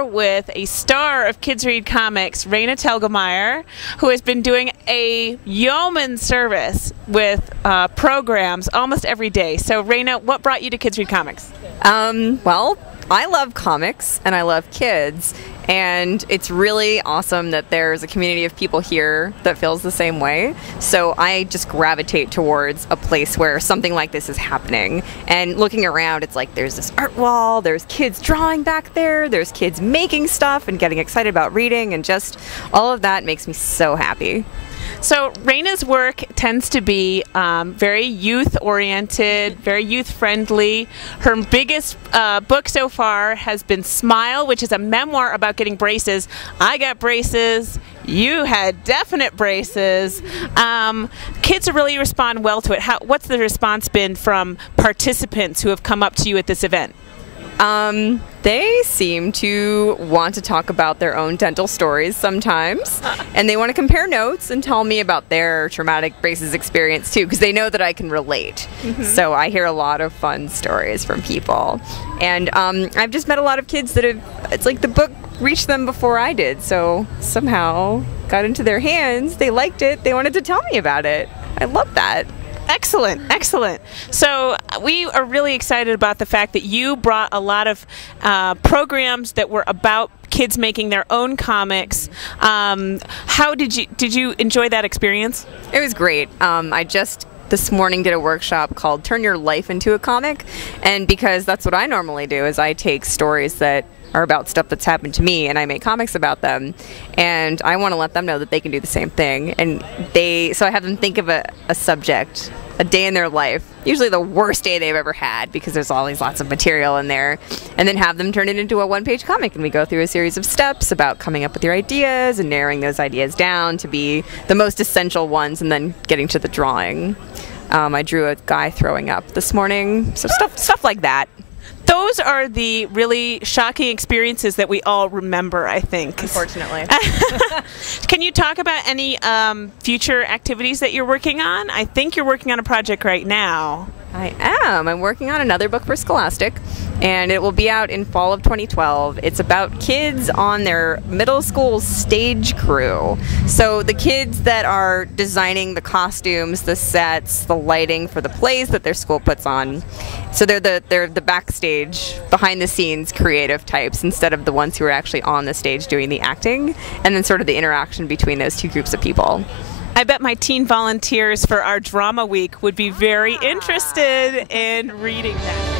here with a star of Kids Read Comics, Raina Telgemeier, who has been doing a yeoman service with programs almost every day. So, Raina, what brought you to Kids Read Comics? Well, I love comics and I love kids, and it's really awesome that there's a community of people here that feels the same way. So I just gravitate towards a place where something like this is happening. And looking around, it's like there's this art wall, there's kids drawing back there, there's kids making stuff and getting excited about reading, and just all of that makes me so happy. So Raina's work tends to be very youth-oriented, very youth-friendly. Her biggest book so far has been Smile, which is a memoir about getting braces. I got braces. You had definite braces. Kids really respond well to it. What's the response been from participants who have come up to you at this event? They seem to want to talk about their own dental stories sometimes, and they want to compare notes and tell me about their traumatic braces experience too, because they know that I can relate. So I hear a lot of fun stories from people, and I've just met a lot of kids that it's like the book reached them before I did, so somehow got into their hands, they liked it, they wanted to tell me about it. I love that. Excellent, excellent. So we are really excited about the fact that you brought a lot of programs that were about kids making their own comics. How did you enjoy that experience? It was great. I just this morning did a workshop called Turn Your Life into a Comic, and because that's what I normally do, is I take stories that are about stuff that's happened to me and I make comics about them, and I want to let them know that they can do the same thing. And so I have them think of a subject, a day in their life, usually the worst day they've ever had, because there's always lots of material in there, and then have them turn it into a one-page comic, and we go through a series of steps about coming up with your ideas and narrowing those ideas down to be the most essential ones, and then getting to the drawing. I drew a guy throwing up this morning, so stuff like that. Those are the really shocking experiences that we all remember, I think. Unfortunately. Can you talk about any future activities that you're working on? I think you're working on a project right now. I am. I'm working on another book for Scholastic, and it will be out in fall of 2012. It's about kids on their middle school stage crew. So the kids that are designing the costumes, the sets, the lighting for the plays that their school puts on. So they're the backstage, behind the scenes creative types, instead of the ones who are actually on the stage doing the acting, and then sort of the interaction between those two groups of people. I bet my teen volunteers for our drama week would be very interested in reading that.